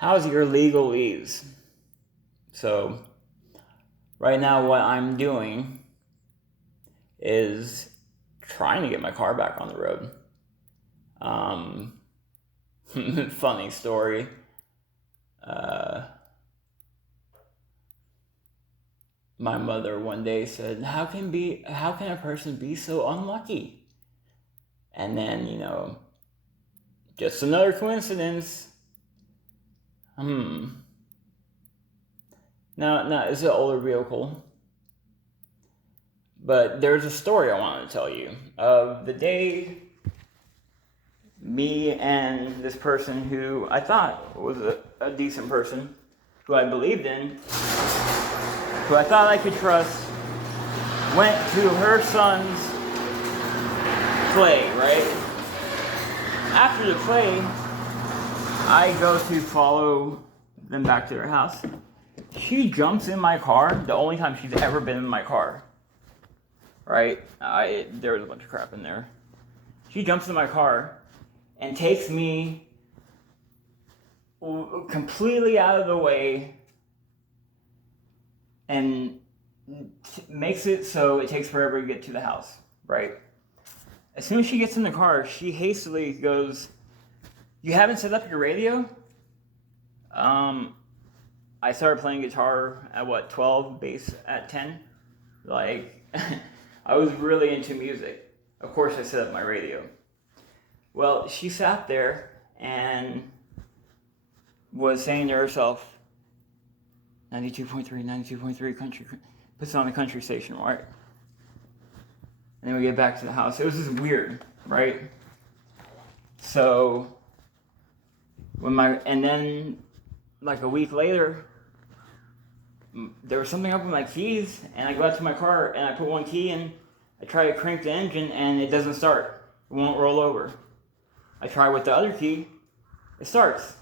How's your legalese? So, right now what I'm doing is trying to get my car back on the road. Funny story. My mother one day said, how can a person be so unlucky? And then, just another coincidence. No, it's an older vehicle. But there's a story I wanted to tell you of the day me and this person who I thought was a decent person, who I believed in, who I thought I could trust, went to her son's play, right? After the play, I go to follow them back to their house. She jumps in my car, the only time she's ever been in my car, right? There was a bunch of crap in there. She jumps in my car and takes me completely out of the way and makes it so it takes forever to get to the house, right? As soon as she gets in the car, she hastily goes, "You haven't set up your radio?" I started playing guitar at 12, bass at 10. Like, I was really into music. Of course I set up my radio. Well, she sat there and was saying to herself, 92.3 country, puts on the country station, right? And then we get back to the house. It was just weird, right? So, and then like a week later, there was something up with my keys, and I go out to my car and I put one key in, I try to crank the engine and it doesn't start. It won't roll over. I try with the other key, it starts.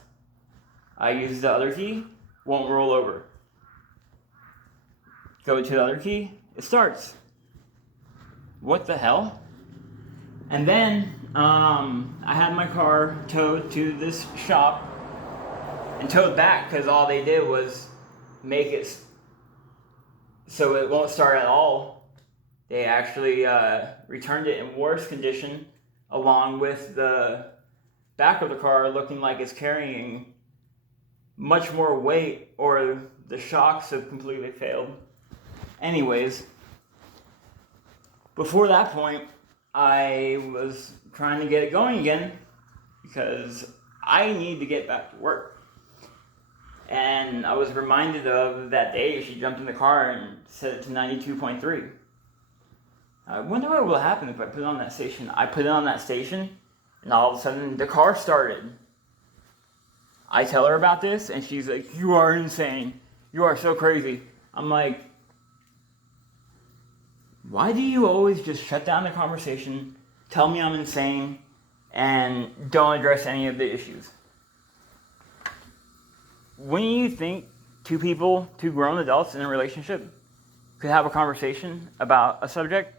I use the other key, won't roll over. Go to the other key, it starts. What the hell? And then I had my car towed to this shop and towed back because all they did was make it so it won't start at all. They actually returned it in worse condition, along with the back of the car looking like it's carrying much more weight, or the shocks have completely failed. Anyways, before that point, I was trying to get it going again because I need to get back to work. And I was reminded of that day she jumped in the car and set it to 92.3. I wonder what will happen if I put it on that station. I put it on that station, and all of a sudden the car started. I tell her about this, and she's like, "You are insane. You are so crazy." I'm like, why do you always just shut down the conversation, tell me I'm insane, and don't address any of the issues? When you think two grown adults in a relationship could have a conversation about a subject,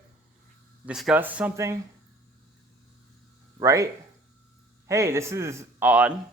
discuss something, right? Hey, this is odd.